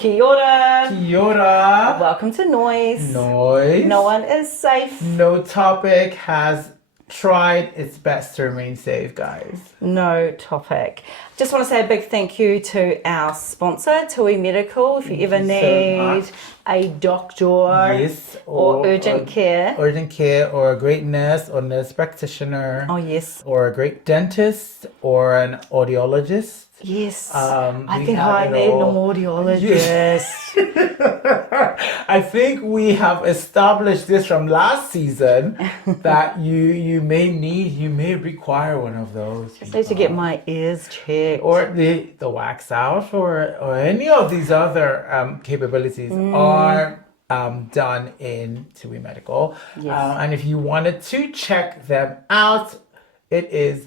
Kia ora. Kia ora. Welcome to NOIS. NOIS. No one is safe. No topic has tried its best to remain safe, guys. No topic. Just want to say a big thank you to our sponsor, Tonye Medical. If you ever need a doctor Yes, or urgent care. Urgent care, or a great nurse or nurse practitioner. Oh, yes. Or a great dentist or an audiologist. Yes. I think I need an audiologist. I think we have established this from last season that you may require one of those. Just need to get my ears checked. Or the wax out or any of these other capabilities are done in Tonye Medical. Yes. And if you wanted to check them out, it is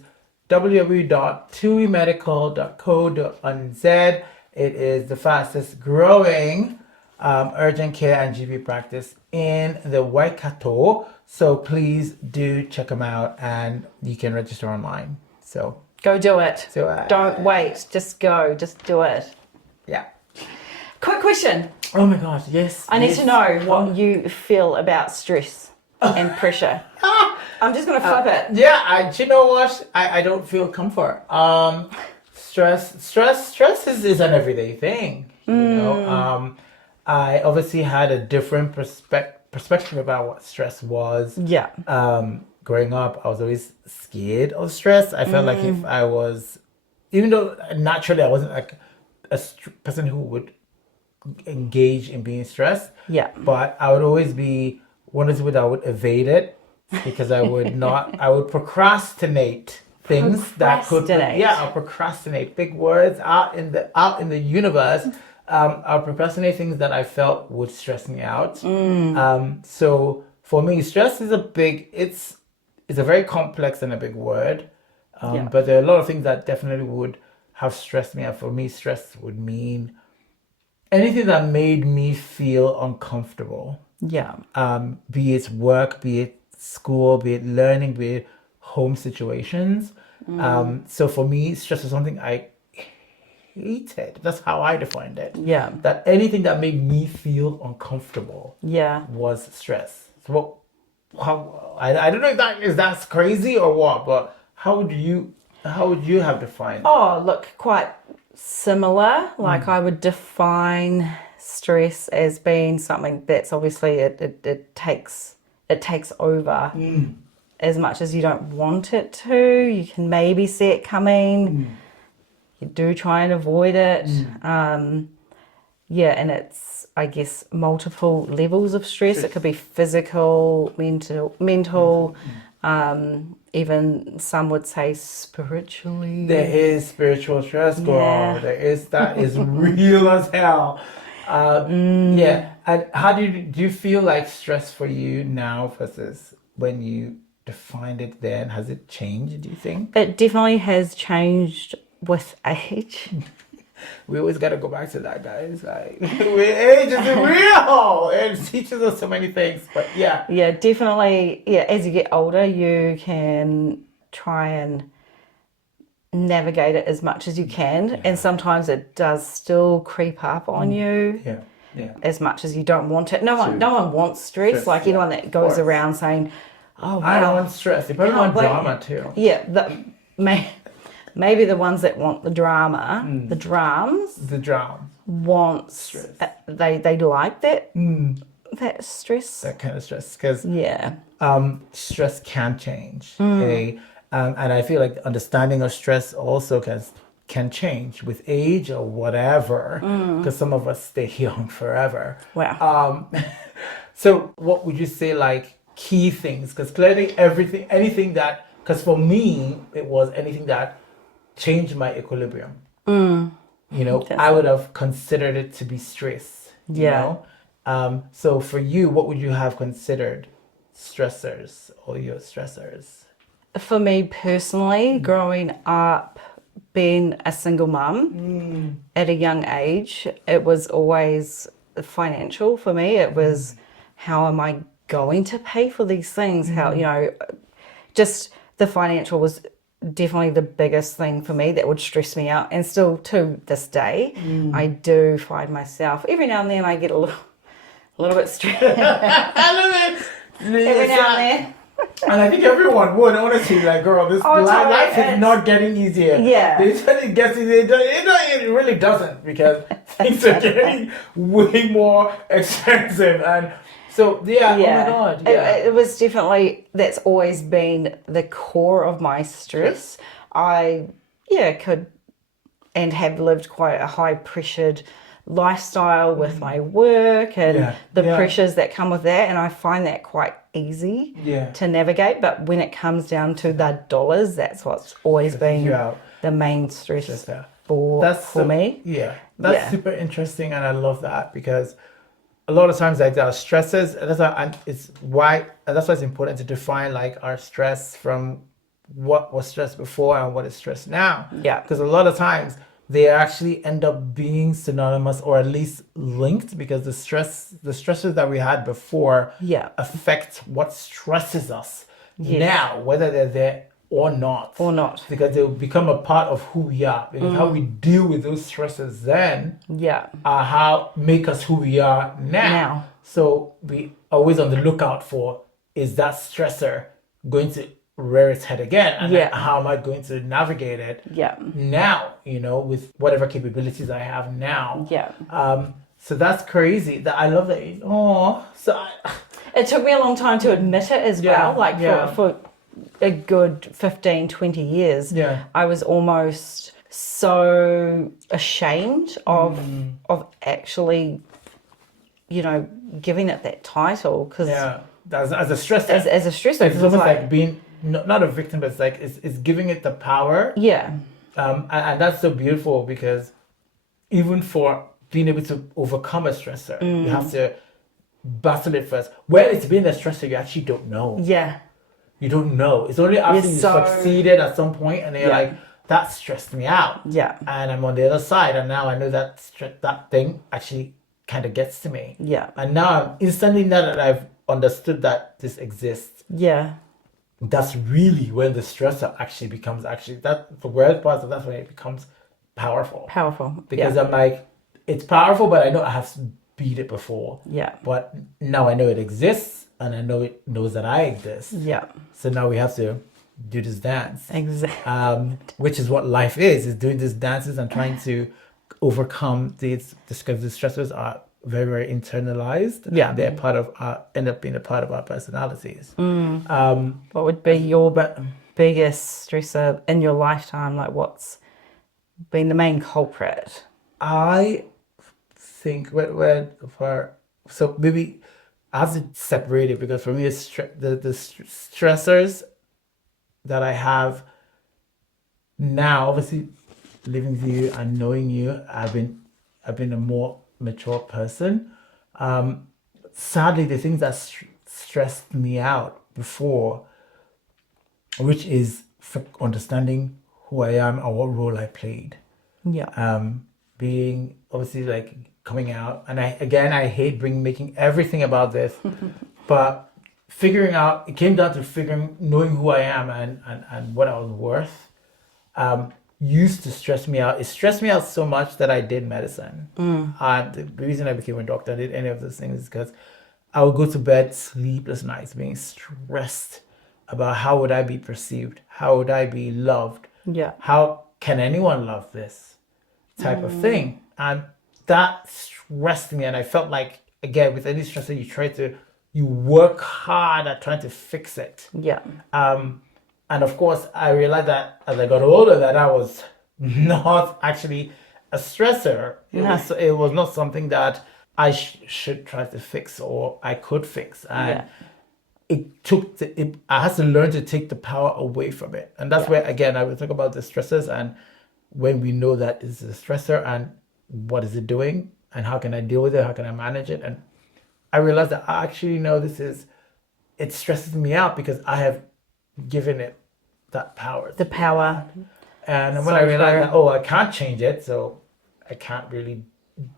www.tonyemedical.co.nz. It is the fastest growing urgent care and GP practice in the Waikato. So please do check them out, and you can register online. So go do it. So, don't wait. Just go. Just do it. Yeah. Quick question. Oh my gosh, yes. I need to know what you feel about stress and pressure. I'm just going to flip it. Yeah, you know what? I don't feel comfort. Stress is an everyday thing. You know, I obviously had a different perspective about what stress was. Yeah. Growing up, I was always scared of stress. I felt like if I was, even though naturally I wasn't like a person who would engage in being stressed. Yeah. But I would always be one of those that I would evade it because I would procrastinate things that could. Yeah, I'll procrastinate. Big words out in the universe. I'll procrastinate things that I felt would stress me out. So for me, stress is it's a very complex and a big word. But there are a lot of things that definitely would have stressed me out. For me, stress would mean anything that made me feel uncomfortable. Yeah. Be it work, be it school, be it learning, be it home situations. So for me, stress is something I hated. That's how I defined it. Yeah. That anything that made me feel uncomfortable was stress. So I don't know if that's crazy or what, but how would you have defined it? Oh, look, quite similar. Like I would define stress as being something that's obviously it takes over as much as you don't want it to. You can maybe see it coming. You do try and avoid it. And it's, I guess, multiple levels of stress. It could be physical, mental, even some would say spiritually. There is spiritual stress, girl. That is real as hell. Yeah. And how do you feel like stress for you now versus when you defined it then? Has it changed, do you think? It definitely has changed with age. We always got to go back to that, guys. Like, age is real. It teaches us so many things. But yeah. Yeah, definitely. Yeah, as you get older, you can try and navigate it as much as you can. Yeah. And sometimes it does still creep up on you. Yeah. Yeah. As much as you don't want it. No one wants stress. Like anyone that goes around saying, "Oh, wow, I don't want stress." They probably want drama too. Yeah, maybe the ones that want the drama, the drums want stress. They like that that stress. That kind of stress, because stress can change. Okay? And I feel like the understanding of stress also can change with age or whatever, because some of us stay young forever. Wow. So what would you say, like, key things? Because clearly anything that, because for me, it was anything that changed my equilibrium. I would have considered it to be stress. You know? So for you, what would you have considered stressors or your stressors? For me personally, growing up, being a single mum at a young age, it was always financial for me. It was, how am I going to pay for these things? How, just the financial was definitely the biggest thing for me that would stress me out. And still to this day, I do find myself, every now and then I get a little bit stressed. I love it. Every now and then. And I think everyone would, honestly, like, girl, this life is not getting easier. Yeah. They said it gets easier. It really doesn't, because things are getting way more expensive. And so, yeah. Oh my God. Yeah. It was definitely, that's always been the core of my stress. I, could and have lived quite a high pressured lifestyle with my work and the pressures that come with that, and I find that quite easy to navigate. But when it comes down to the dollars, that's what's always been the main stress for me. That's super interesting, and I love that, because a lot of times, like, our stresses, that's why it's important to define, like, our stress from what was stress before and what is stress now. Because a lot of times they actually end up being synonymous, or at least linked, because the stresses that we had before affect what stresses us now, whether they're there or not. Because they'll become a part of who we are. Because how we deal with those stresses then are how make us who we are now. So we always on the lookout for, is that stressor going to rear its head again, and how am I going to navigate it now, with whatever capabilities I have now. So that's crazy. That I love that. It took me a long time to admit it as well, like for a good 15, 20 years. I was almost so ashamed of actually, giving it that title, because as a stressor, as a stressor, it's almost like being not a victim, but it's like it's giving it the power. And that's so beautiful, because even for being able to overcome a stressor, you have to battle it first. Where it's been a stressor, you actually don't know. You don't know. It's only after you succeeded at some point, and then you're like, that stressed me out. And I'm on the other side, and now I know that that thing actually kind of gets to me. And now I'm instantly, now that I've understood that this exists. That's really when the stressor actually becomes that the worst part of that's when it becomes powerful. Because I'm like, it's powerful, but I know I have to beat it before. But now I know it exists, and I know it knows that I exist. So now we have to do this dance. Exactly. Which is what life is doing these dances and trying to overcome these, because the stressors are very, very internalized. They're part of end up being a part of our personalities. What would be your biggest stressor in your lifetime? Like, what's been the main culprit? I think so maybe I have to separate it, because for me it's the stressors that I have now, obviously living with you and knowing you, I've been a more mature person. Sadly, the things that stressed me out before, which is understanding who I am and what role I played. Being obviously, like, coming out, and I hate making everything about this, but figuring out, it came down to knowing who I am and what I was worth. Used to stress me out. It stressed me out so much that I did medicine. The reason I became a doctor, did any of those things, is because I would go to bed sleepless nights, being stressed about how would I be perceived, how would I be loved, how can anyone love this type of thing, and that stressed me. And I felt like, again, with any stressor, you work hard at trying to fix it. And of course, I realized that as I got older, that I was not actually a stressor. It was not something that I should try to fix, or I could fix. And I had to learn to take the power away from it. And that's where, again, I will talk about the stressors, and when we know that it's a stressor, and what is it doing, and how can I deal with it, how can I manage it. And I realized that I actually know it stresses me out because I have given it that power. The power. And when I realized that, I can't change it, so I can't really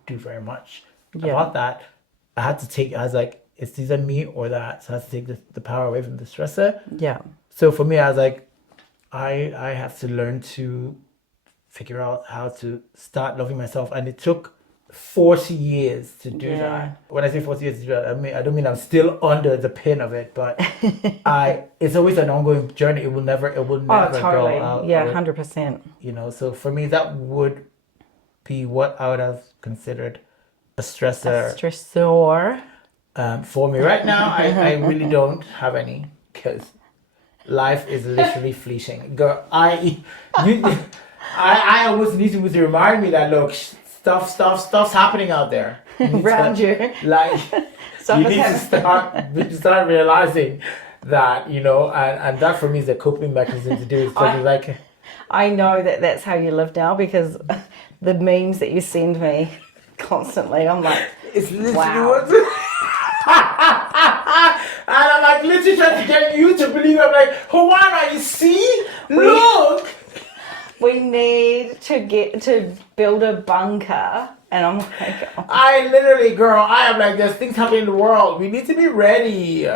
do very much about that, I was like, it's either me or that. So I had to take the power away from the stressor. Yeah. So for me, I was like, I have to learn to figure out how to start loving myself, and it took 40 years to do that. When I say 40 years to do that, I don't mean I'm still under the pin of it, but it's always an ongoing journey. It will never totally. go out. Yeah, 100%. You know, so for me, that would be what I would have considered a stressor. For me right now, I really don't have any, because life is literally fleeting. Girl, I always need to remind me that, look, stuff's happening out there around you. Like, you need to start realizing that, you know, and that for me is a coping mechanism to do. I know that's how you live now, because the memes that you send me constantly, I'm like, it's literally wow. And I'm like literally trying to get you to believe. I'm like, Hoana, you see? Look! We need to build a bunker. And I'm like, oh. I literally, girl, I am like, there's things happening in the world. We need to be ready.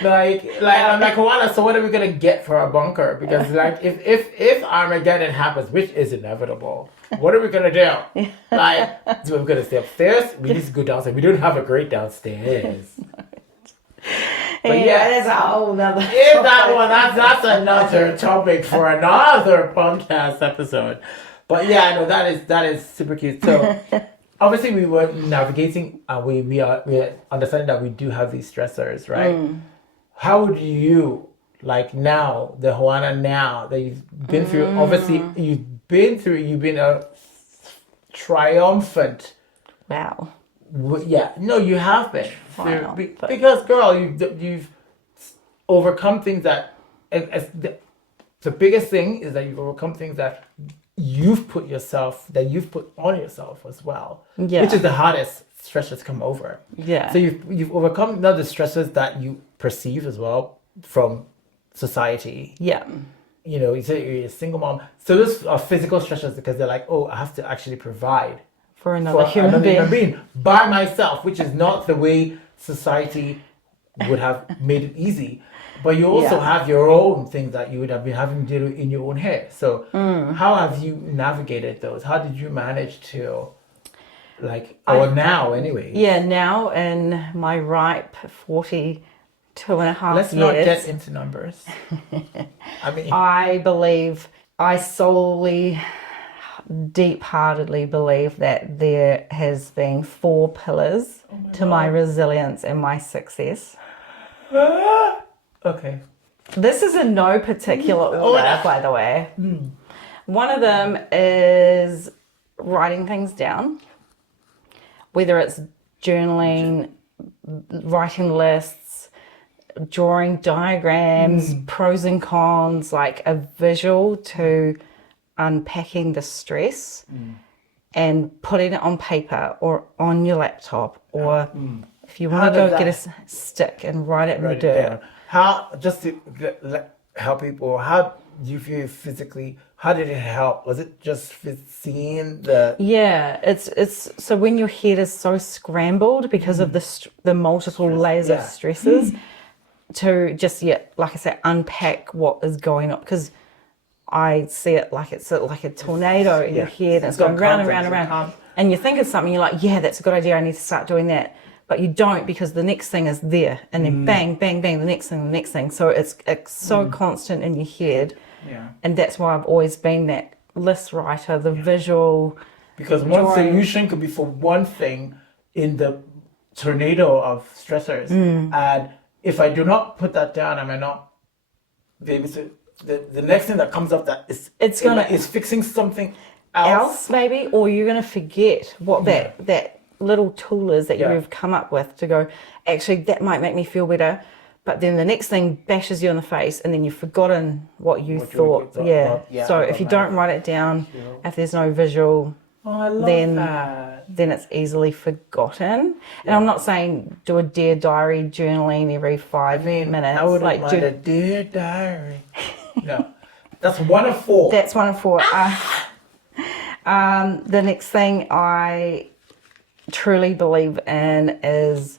Like I'm like, Hoana, so what are we gonna get for our bunker? Because like if Armageddon happens, which is inevitable, what are we gonna do? Like, so we're gonna stay upstairs? We need to go downstairs. We don't have a great downstairs. But yeah, that's a whole nother that's another topic for another podcast episode. But yeah, no, that is super cute. So obviously we were navigating, we are understanding that we do have these stressors, right? How do you, like, now, the Hoana now that you've been through, obviously you've been a triumphant. Wow. Yeah, no, you have been. Because, girl, you've overcome things that, the biggest thing is that you've overcome things that you've put on yourself as well. Yeah. Which is the hardest stressors to come over. Yeah. So you've overcome now the stresses that you perceive as well from society. Yeah. You know, you say you're a single mom. So those are physical stresses because they're like, oh, I have to actually provide for another human being by myself, which is not the way society would have made it easy. But you also have your own things that you would have been having to do in your own head. So how have you navigated those? How did you manage to, now anyway? Yeah, now in my ripe 42 and a half Let's years. Not get into numbers. I believe, I solely, deep-heartedly believe that there has been 4 pillars to my resilience and my success. Okay. This is in no particular order, by the way. One of them is writing things down, whether it's journaling, writing lists, drawing diagrams, pros and cons, like a visual to unpacking the stress and putting it on paper or on your laptop, or if you want to go get a stick and write it in the dirt. How, just to help people, how do you feel physically? How did it help? Was it just seeing the... Yeah, it's so when your head is so scrambled because of the multiple layers of stresses, to just, like I said, unpack what is going on. Because I see it like it's like a tornado in your head, and it's going round and round and round. And you think of something, you're like, yeah, that's a good idea, I need to start doing that. But you don't, because the next thing is there, and then bang, bang, bang, the next thing. So it's so constant in your head. Yeah. And that's why I've always been that list writer, the visual. Because one solution could be for one thing in the tornado of stressors. And if I do not put that down, I may not be able to. The next thing that comes up that is fixing something else maybe, or you're gonna forget what that little tool is that you've come up with to go, actually that might make me feel better, but then the next thing bashes you in the face and then you've forgotten what you thought. So if you don't write it down, if there's no visual, then it's easily forgotten. And I'm not saying do a Dear Diary journaling every 5 minutes. I would like a Dear Diary. No, that's one of 4. That's one of 4. The next thing I truly believe in is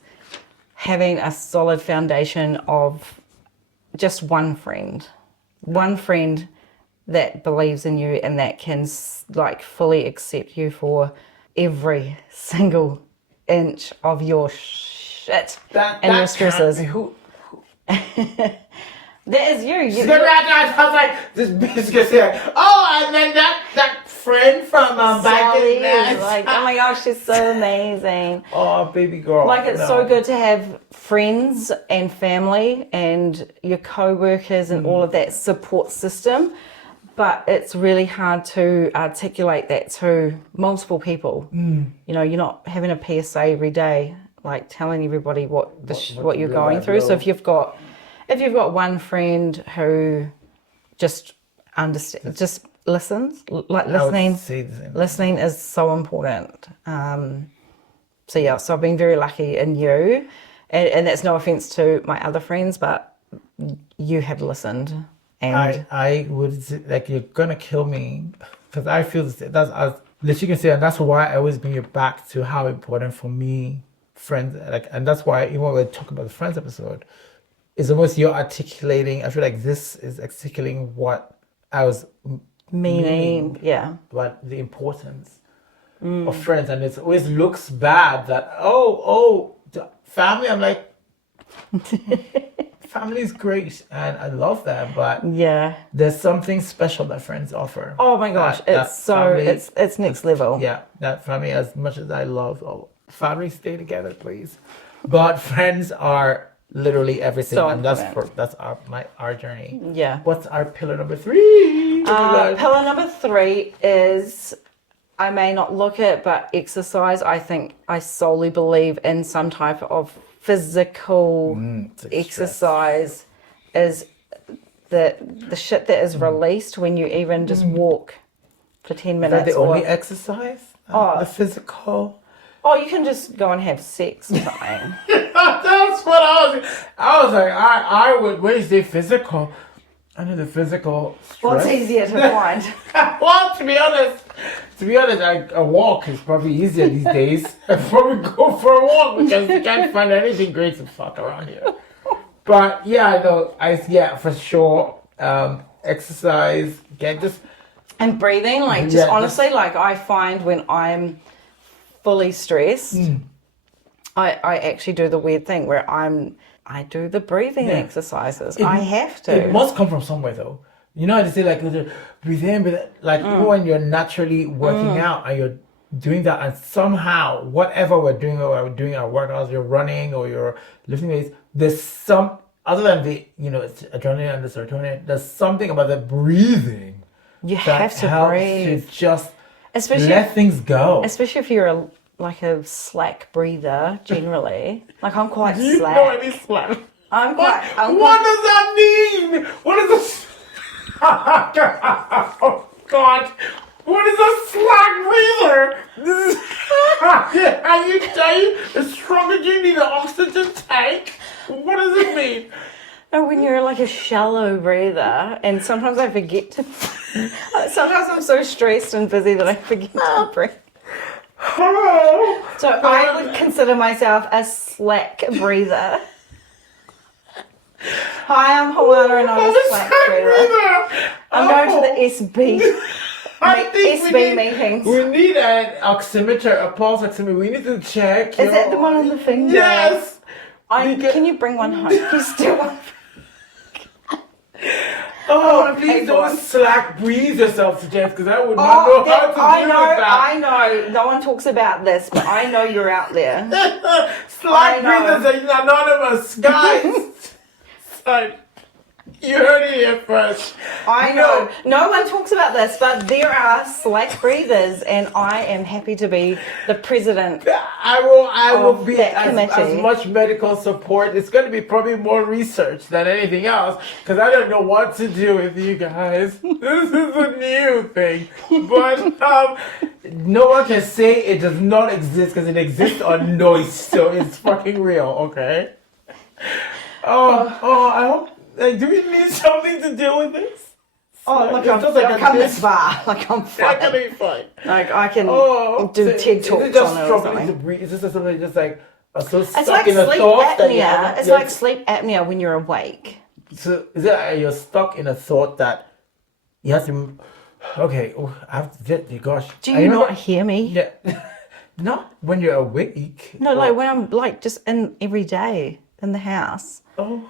having a solid foundation of just one friend that believes in you and that can like fully accept you for every single inch of your shit and your stresses. Who? That is you. I was like, this bitch gonna say, oh, and then that friend from back in the like, oh my gosh, she's so amazing. Oh, baby girl. Like, it's so good to have friends and family and your co-workers and all of that support system, but it's really hard to articulate that to multiple people. You know, you're not having a PSA every day, like telling everybody what you're going through. So if you've got one friend who just understands, just listens, like listening is so important. So I've been very lucky in you, and that's no offense to my other friends, but you have listened. And I would say, like, you're gonna kill me because I feel that's as literally can say, and that's why I always bring it back to how important for me friends, like, and that's why even when we talk about the friends episode, it's almost you're articulating. I feel like this is articulating what I was meaning, but the importance of friends, and it always looks bad that family. I'm like, family is great, and I love that, but there's something special that friends offer. Oh my gosh, it's next level. Yeah, that family, as much as I love, family, stay together, please. But friends are literally everything, and that's our journey. Yeah. What's our pillar number 3? Pillar number 3 is, I may not look it, but exercise. I solely believe in some type of physical exercise is the shit that is released when you even just walk for 10 minutes. Is that the only exercise? The physical? Oh, you can just go and have sex or something. That's what I was like, I would, when you say physical, I know the physical stress. What's easier to find? Well, to be honest, a walk is probably easier these days. I probably go for a walk because you can't find anything great to fuck around here. But for sure, exercise, and breathing, honestly, like I find when I'm fully stressed, I actually do the weird thing where I do the breathing exercises. I have to. It must come from somewhere though. You know how to say like breathe in, breathe out. Like when you're naturally working out and you're doing that, and somehow whatever we're doing our workouts, you're running or you're lifting weights, there's some other than the it's adrenaline and the serotonin. There's something about the breathing. You have to breathe. To just let things go. Especially if you're a slack breather, generally. Like, I'm quite slack. You know any slack? What does that mean? What is a... Oh, God. What is a slack breather? Are you as strong as you need an oxygen tank? What does it mean? No, when you're like a shallow breather, and sometimes I forget to... Sometimes I'm so stressed and busy that I forget to breathe. So I would consider myself a slack breather. Hi, I'm Hoana and I'm a slack breather. I'm going to the SB. SB meetings. We need an oximeter, a pulse oximeter. We need to check. Is that the one on the finger? Yes. Can you bring one home? Can you steal one? Please don't slack breathe yourself to death, because I would not know how to deal with that. I know. No one talks about this, but I know you're out there. Slack breathers are anonymous, guys. You heard it here first. I know. No one talks about this, but there are slack breathers, and I am happy to be the president. I will be as much medical support. It's going to be probably more research than anything else, because I don't know what to do with you guys. This is a new thing. But no one can say it does not exist, because it exists on NOIS, so it's fucking real, okay? I hope... do we need something to deal with this? I'm this far. Like, I'm fine. I can be fine. Like, I can do TED Talks on it or something. To breathe? Is this something just like so stuck like in a thought apnea. It's like sleep apnea when you're awake. So is it you're stuck in a thought that You have to. Okay. Oh, I have to. Gosh. Do you not hear me? Yeah. Not when you're awake. No, like when I'm like just in every day in the house. Oh,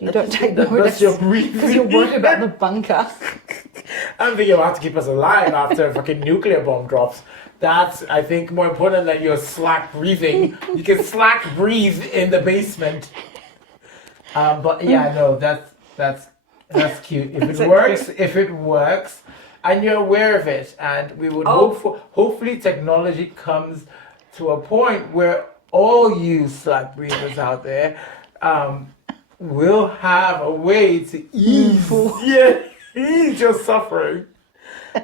You don't take that, notice that's your breathing. because you're worried about the bunker. I'm thinking about to keep us alive after a fucking nuclear bomb drops. That's, I think, more important than your slack breathing. You can slack breathe in the basement. But yeah, no, that's cute. If it works, and you're aware of it, and we would hopefully technology comes to a point where all you slack breathers out there will have a way to ease your suffering.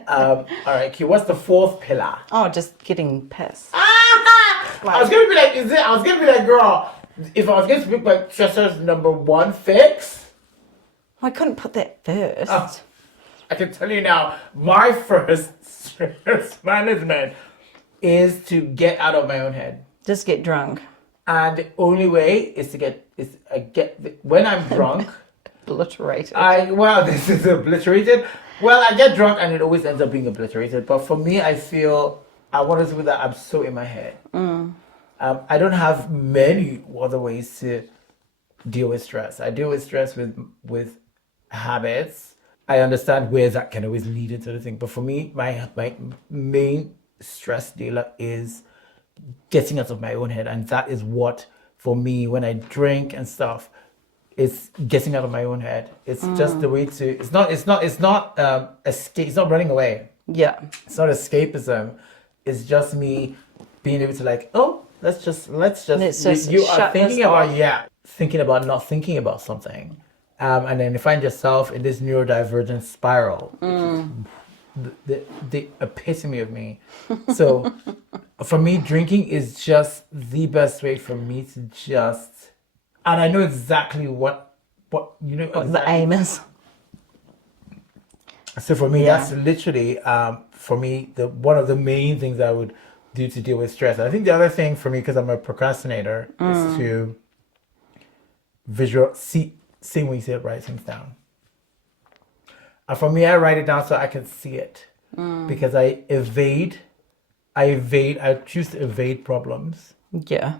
All right, Q. What's the fourth pillar? Oh, just getting pissed. I was gonna be like, girl. If I was going to pick my stressors number one fix, I couldn't put that first. I can tell you now, my first stress management is to get out of my own head. Just get drunk. And the only way is when I'm drunk. Obliterated. This is obliterated. Well, I get drunk and it always ends up being obliterated. But for me, I feel I want to do that. I'm so in my head. I don't have many other ways to deal with stress. I deal with stress with habits. I understand where that can always lead into the thing. But for me, my main stress dealer is getting out of my own head. And that is what, for me, when I drink and stuff, it's getting out of my own head. It's just the way to, it's not escape. It's not running away. Yeah. It's not escapism. It's just me being able to like, let's just you are thinking about not thinking about something. And then you find yourself in this neurodivergent spiral. The epitome of me. So for me, drinking is just the best way for me to just, and I know exactly what the aim is. So for me, that's literally for me one of the main things I would do to deal with stress. I think the other thing for me, because I'm a procrastinator, is to see when you say it, write things down. And for me, I write it down so I can see it, because I choose to evade problems. Yeah.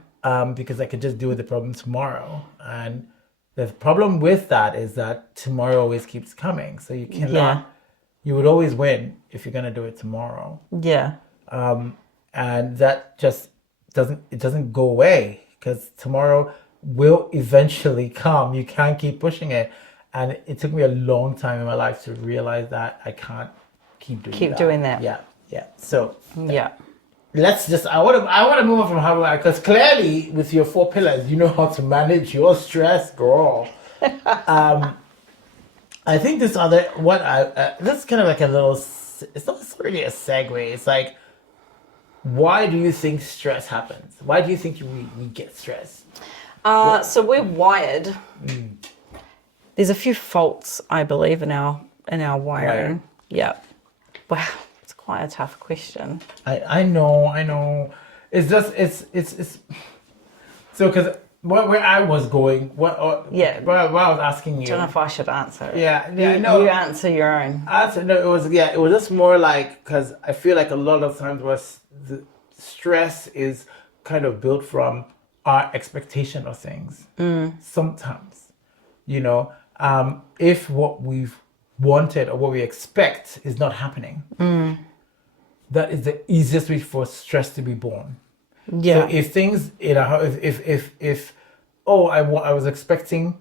Because I could just deal with the problem tomorrow. And the problem with that is that tomorrow always keeps coming. So you cannot, you would always win if you're going to do it tomorrow. Yeah. And that just doesn't go away, because tomorrow will eventually come. You can't keep pushing it. And it took me a long time in my life to realize that I can't keep doing that. Yeah. So I want to move on from how, because clearly with your 4 pillars, you know how to manage your stress, girl. I think this is kind of like a little, it's not really a segue. It's like, why do you think stress happens? Why do you think we get stressed? So we're wired. There's a few faults, I believe, in our wiring. Right. Yeah. Wow, it's quite a tough question. I know. It's just it's so because where I was going, what I was asking you. I don't know if I should answer it. No. You answer your own. It was just more like, because I feel like a lot of times the stress is kind of built from our expectation of things. Sometimes, if what we've wanted or what we expect is not happening, that is the easiest way for stress to be born. Yeah. So if things, if I was expecting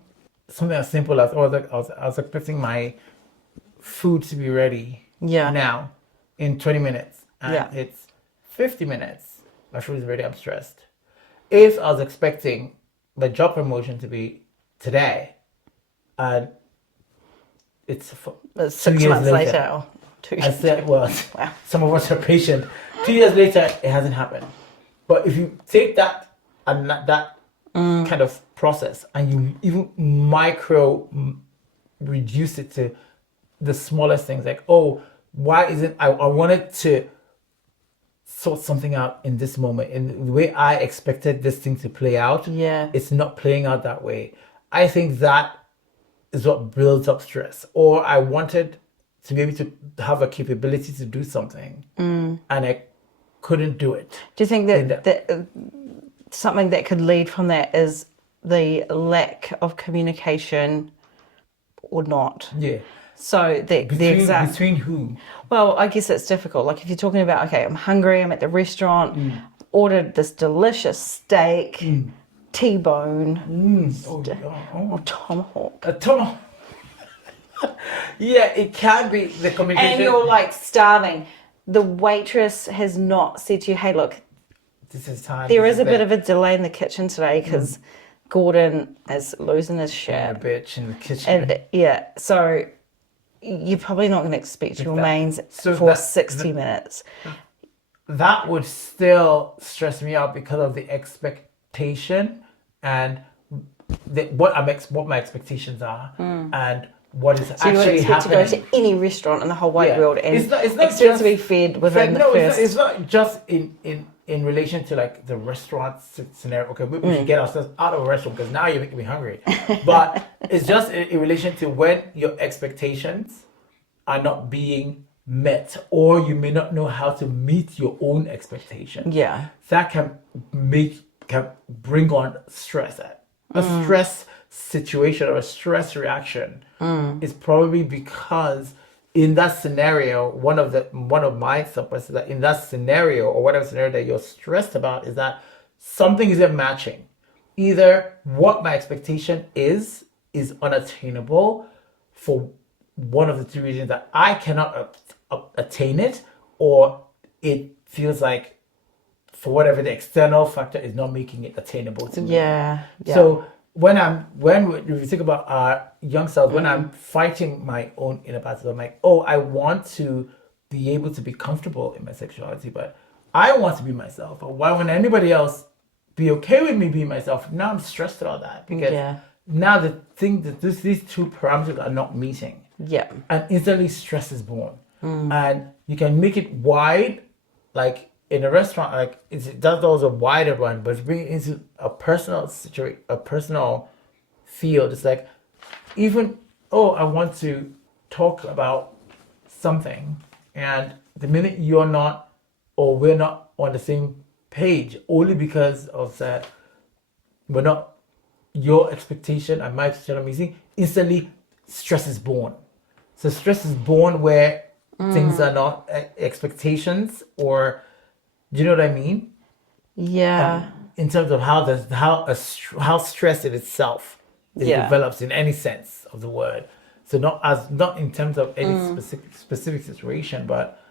something as simple as, I was expecting my food to be ready now in 20 minutes, and it's 50 minutes, my food is ready, I'm stressed. If I was expecting my job promotion to be today, and it's 6 months later or 2 years. I said, wow. Some of us are patient. 2 years later, it hasn't happened. But if you take that and that kind of process, and you even micro reduce it to the smallest things, like, why isn't I wanted to sort something out in this moment, in the way I expected this thing to play out. It's not playing out that way. I think that is what builds up stress. Or I wanted to be able to have a capability to do something, and I couldn't do it. Do you think that something that could lead from that is the lack of communication or not? Yeah. So Between who? Well, I guess it's difficult. Like if you're talking about, okay, I'm hungry, I'm at the restaurant, ordered this delicious steak, T-bone, or tomahawk. A tomahawk. Yeah, it can be the communication. And you're like starving. The waitress has not said to you, hey, look, This is time. there is a bit of a delay in the kitchen today because Gordon is losing his a shit. bitch in the kitchen. And so you're probably not going to expect your mains for 60 minutes. That would still stress me out because of the expectation and what my expectations are and what is So actually you would expect happening. to go to any restaurant in the whole wide world and it's not expect just to be fed within the first... It's not just in relation to like the restaurant scenario. Okay, we should get ourselves out of a restaurant because now you're making me hungry. But it's just in relation to when your expectations are not being met, or you may not know how to meet your own expectations. Yeah. That can bring on stress. A stress situation or a stress reaction is probably because in that scenario, one of my supports is that in that scenario or whatever scenario that you're stressed about is that something isn't matching. Either what my expectation is unattainable for one of the two reasons that I cannot attain it, or it feels like for whatever the external factor is not making it attainable to me. Yeah. So when you think about our young selves, when I'm fighting my own inner battles, I'm like, oh, I want to be able to be comfortable in my sexuality, but I want to be myself. But why wouldn't anybody else be okay with me being myself? Now I'm stressed about that because now the thing that these two parameters are not meeting. Yeah. And instantly stress is born. And you can make it wide, like in a restaurant, like that's also a wider one, but bring it into a personal situation, a personal field. It's like, even, I want to talk about something, and the minute you're not, or we're not on the same page, only because of that, we're not, your expectation and my expectation are missing, instantly stress is born. So stress is born where things are not expectations, or do you know what I mean? Yeah. In terms of how stress in itself develops in any sense of the word. So not in terms of any specific situation, but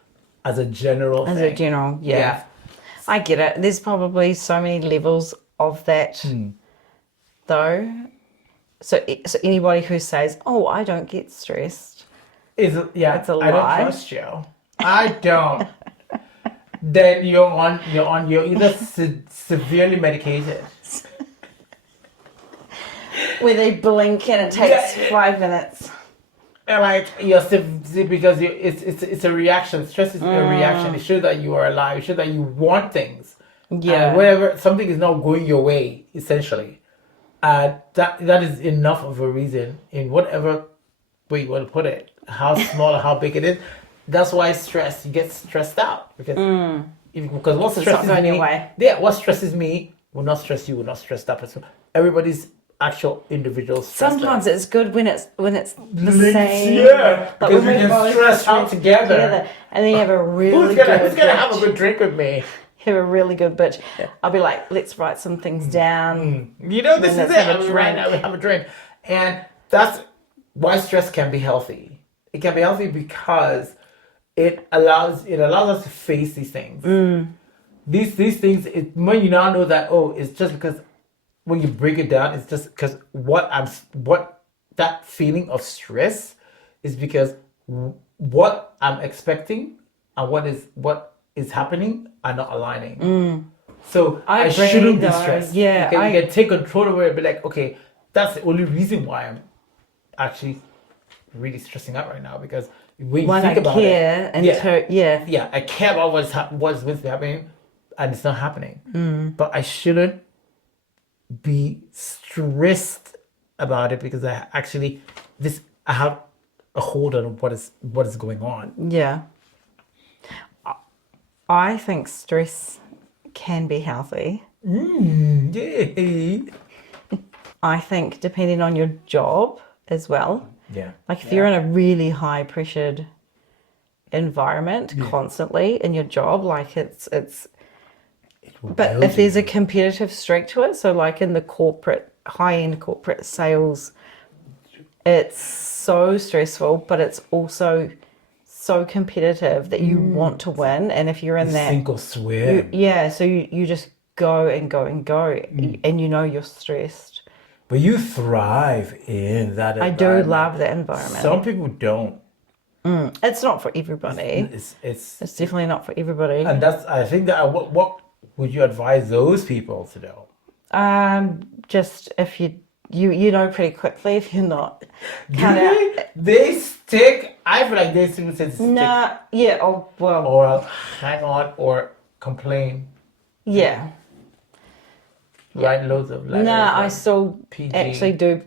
as a general thing. As a general, yeah. I get it. There's probably so many levels of that, though. So anybody who says, "Oh, I don't get stressed," it's a lie. I don't trust you. I don't. Then you're either severely medicated, where they blink and it takes 5 minutes, and like you're because it's a reaction. Stress is a reaction. It shows that you are alive. It shows that you want things. Yeah. And whenever something is not going your way, essentially, that is enough of a reason in whatever way you want to put it, how small or how big it is. That's why you get stressed out because what stresses me, what stresses me will not stress you, will not stress that person. Everybody's actual individual stress. Sometimes it's good when it's the same. Yeah, because we can stress out together. And then you have a really who's gonna have a good drink with me? Have a really good bitch. I'll be like, let's write some things down. You know, this is it. Right now we have a drink, and that's why stress can be healthy. It can be healthy because it allows us to face these things. These things, when you now know that, it's just because when you break it down, it's just because what that feeling of stress is because what I'm expecting and what is happening are not aligning. So I shouldn't be stressed. Yeah, you can take control over it and be like, okay, that's the only reason why I'm actually really stressing out right now, because when you think about it, I care about what's going to be happening, and it's not happening. But I shouldn't be stressed about it because I have a hold on what is going on. Yeah. I think stress can be healthy. Yay. I think depending on your job as well. Yeah. Like if you're in a really high pressured environment constantly in your job, like it's but if there's a competitive streak to it, so like in the high-end corporate sales, it's so stressful, but it's also so competitive that you want to win. And if you're in that sink or swim. so you just go and go and go, and you know you're stressed. But you thrive in that environment. I do love that environment. Some people don't. It's not for everybody. It's Definitely not for everybody. And I think that what would you advise those people to do? Just if you know pretty quickly if you're not. They stick. I feel like they still stick. Nah. Yeah. Oh well. Or hang on or complain. Yeah. Write loads of letters. Nah, I still PG. actually do.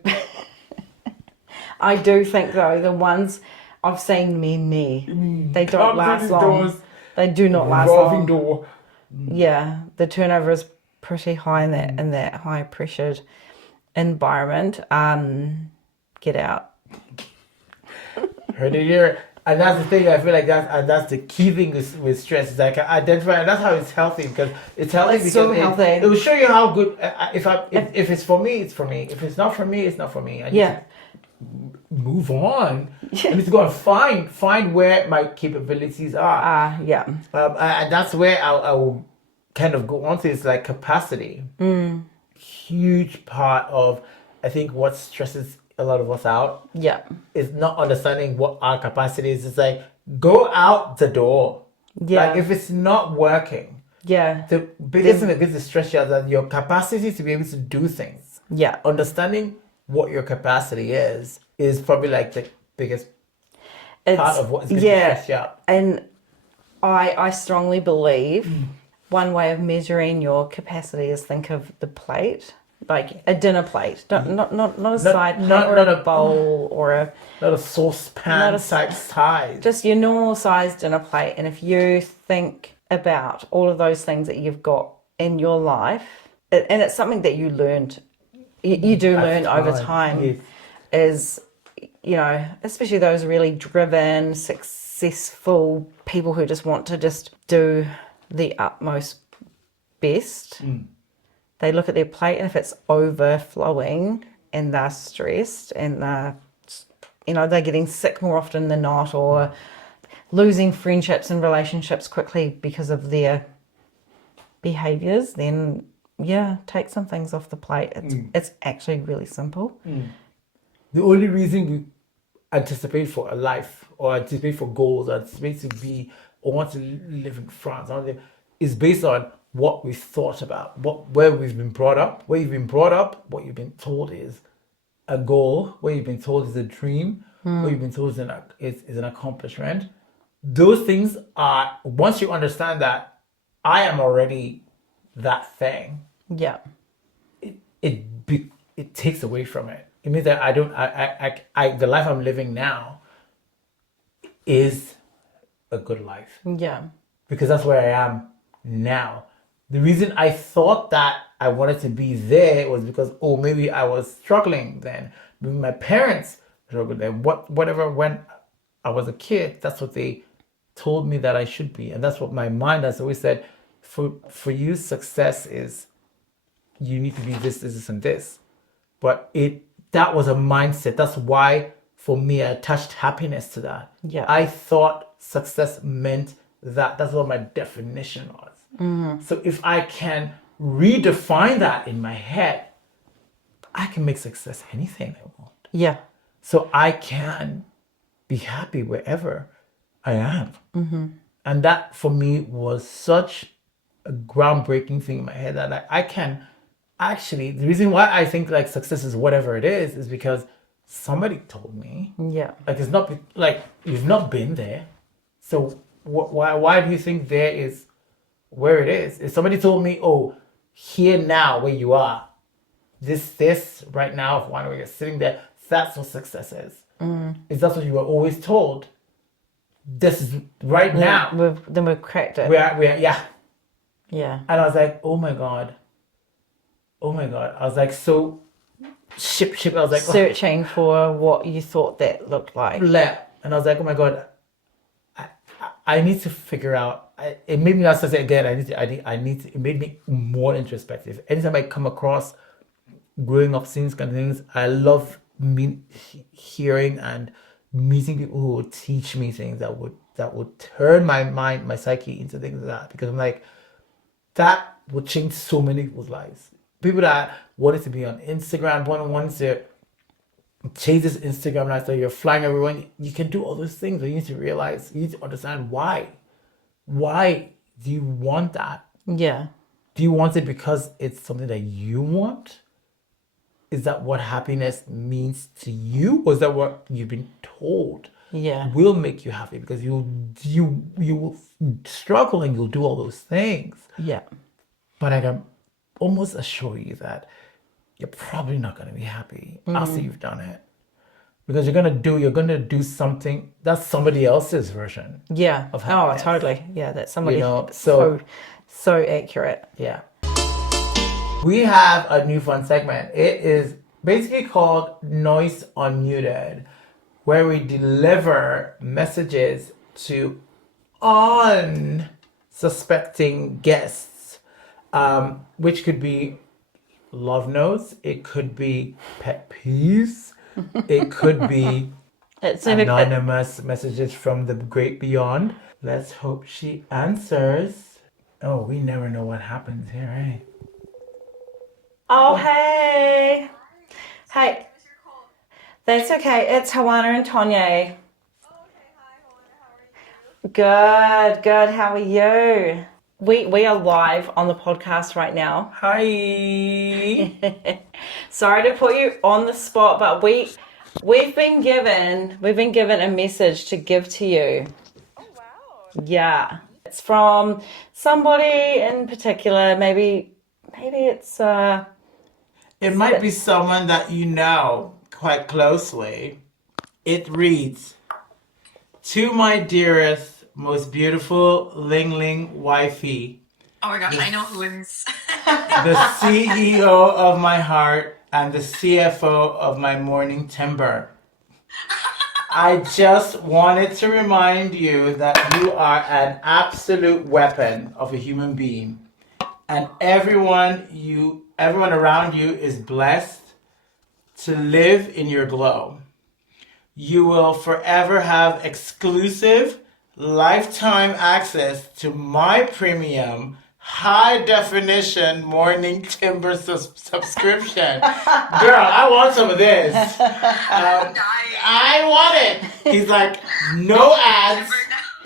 I do think though the ones I've seen me, they don't last long. They do not last long. Door. Yeah, the turnover is pretty high in that high pressured environment. Get out. Heard it here. And that's the thing. I feel like that's the key thing with stress. Is like identify, and that's how it's healthy because it's healthy. It's so healthy. It will show you how good. If it's for me, it's for me. If it's not for me, it's not for me. I need to move on. I need to go and find where my capabilities are. Yeah. And that's where I will kind of go on to is like capacity. Huge part of I think what stresses a lot of us out is not understanding what our capacity is. It's like go out the door. Like if it's not working, the biggest thing that gets to stress you out is that your capacity to be able to do things. Understanding what your capacity is probably like the biggest part of what is going to stress you out. And I strongly believe one way of measuring your capacity is think of the plate. Like a dinner plate, not a side plate or a bowl or not a saucepan type size. Just your normal size dinner plate. And if you think about all of those things that you've got in your life, and it's something that you learned, you do learn over time, is especially those really driven, successful people who just want to just do the utmost best. They look at their plate, and if it's overflowing and they're stressed and they're getting sick more often than not, or losing friendships and relationships quickly because of their behaviors, then take some things off the plate. It's actually really simple. The only reason we anticipate for a life or anticipate for goals or anticipate to be or want to live in France is based on what we thought about, where we've been brought up. Where you've been brought up, what you've been told is a goal, what you've been told is a dream, what you've been told is an accomplishment. Those things are, once you understand that I am already that thing, it takes away from it. It means that the life I'm living now is a good life. Because that's where I am now. The reason I thought that I wanted to be there was because, maybe I was struggling then. Maybe my parents struggled then. Whatever, when I was a kid, that's what they told me that I should be. And that's what my mind has always said. For you, success is you need to be this, and this. But that was a mindset. That's why, for me, I attached happiness to that. I thought success meant that. That's what my definition was. So if I can redefine that in my head, I can make success anything I want. So I can be happy wherever I am. And that for me was such a groundbreaking thing in my head that I can actually, the reason why I think like success is whatever it is because somebody told me. Like it's not like you've not been there. So why do you think there is where it is? If somebody told me, here now where you are, this right now, if one way you're sitting there, that's what success is. Is that what you were always told? This is right now. We've cracked it. Yeah. And I was like, oh my god. I was like, so ship. I was like, searching for what you thought that looked like. And I was like, oh my god, I need to figure out. It made me, as I said again, it made me more introspective. Anytime I come across growing up scenes, kind of things, I love hearing and meeting people who will teach me things that would turn my mind, my psyche into things like that. Because I'm like, that would change so many people's lives. People that wanted to be on Instagram, wanted to chase this Instagram lifestyle, you're flying everyone. You can do all those things, but you need to realize, you need to understand why. Why do you want that? Yeah. Do you want it because it's something that you want? Is that what happiness means to you? Or is that what you've been told will make you happy? Because you will struggle and you'll do all those things. Yeah. But I can almost assure you that you're probably not going to be happy after you've done it. Because you're going to do something that's somebody else's version. Yeah. Of happiness. Oh, totally. Yeah, that's somebody so accurate. Yeah. We have a new fun segment. It is basically called NOIS Unmuted, where we deliver messages to unsuspecting guests, which could be love notes, it could be pet peeves, it could be anonymous messages from the great beyond. Let's hope she answers. Oh, we never know what happens here, eh? Oh, hey. Hey. That's okay. It's Hoana and Tonye. Oh, okay. Hi, Hoana. How are you? Good. How are you? We are live on the podcast right now. Hi. Sorry to put you on the spot, but we've been given a message to give to you. Oh, wow. Yeah. It's from somebody in particular. Maybe it's It might be someone that you know quite closely. It reads, "To my dearest, most beautiful Ling Ling wifey. Oh my gosh, I know who it is. The CEO of my heart and the CFO of my morning timber. I just wanted to remind you that you are an absolute weapon of a human being, and everyone around you is blessed to live in your glow. You will forever have exclusive lifetime access to my premium high definition morning timber subscription." Girl, I want some of this. I want it. He's like, no ads.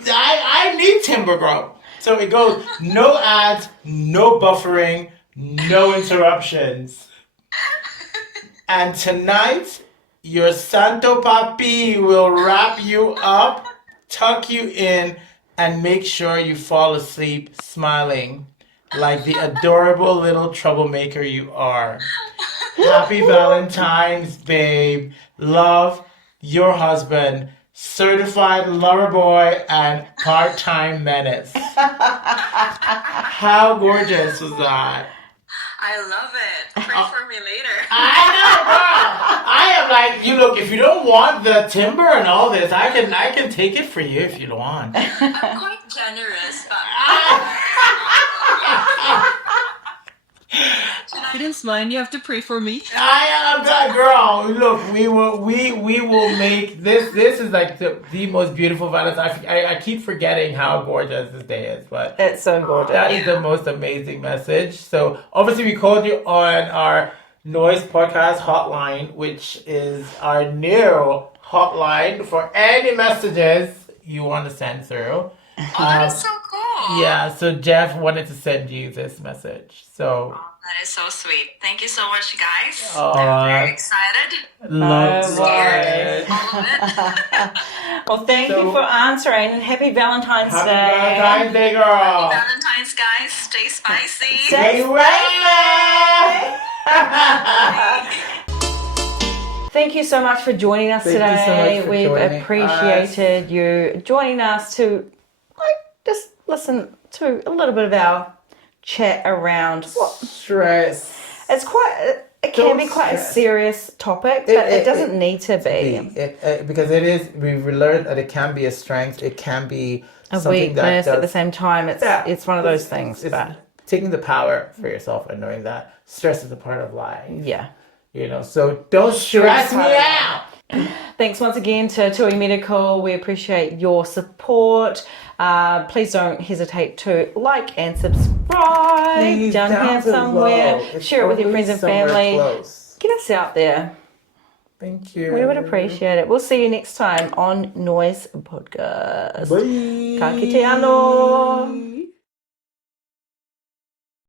I need timber, girl. So it goes, no ads, no buffering, no interruptions. And tonight, your Santo Papi will wrap you up, tuck you in, and make sure you fall asleep smiling like the adorable little troublemaker you are. Happy Valentine's, babe. Love, your husband, certified lover boy and part-time menace. How gorgeous was that? I love it. Pray for me later. I know, girl. I am like, you look, if you don't want the timber and all this, I can take it for you if you don't want. I'm quite generous, but I didn't mind. You have to pray for me. I am that girl. Look, we will make this. This is like the most beautiful Valentine's. I keep forgetting how gorgeous this day is, but it's so gorgeous. that is the most amazing message. So obviously we called you on our NOIS podcast hotline, which is our new hotline for any messages you want to send through. Oh, that is so cool. Yeah, so Jeff wanted to send you this message. So That is so sweet. Thank you so much, guys. Aw. I'm very excited. love Scared. it. All of it. Well, thank you for answering, and happy Valentine's Happy Day. Valentine's Day, girl. Valentine's, guys. Stay spicy. Stay Stay ready. Thank thank you so much for joining us Thank you so today. much for We've joining appreciated you joining us to just listen to a little bit of our chat around what stress. it's quite. It can be quite a serious topic, but it doesn't need to be. Because it is. We've learned that it can be a strength. It can be A something weakness that at the same time. It's one of those things. But taking the power for yourself and knowing that stress is a part of life. Yeah. So don't stress me out. Thanks once again to Tui Medical. We appreciate your support. Please don't hesitate to like and subscribe down here somewhere. Share it with your friends and family. Close. Get us out there. Thank you. We would appreciate it. We'll see you next time on NOIS Podcast. Bye. Ka kite anō.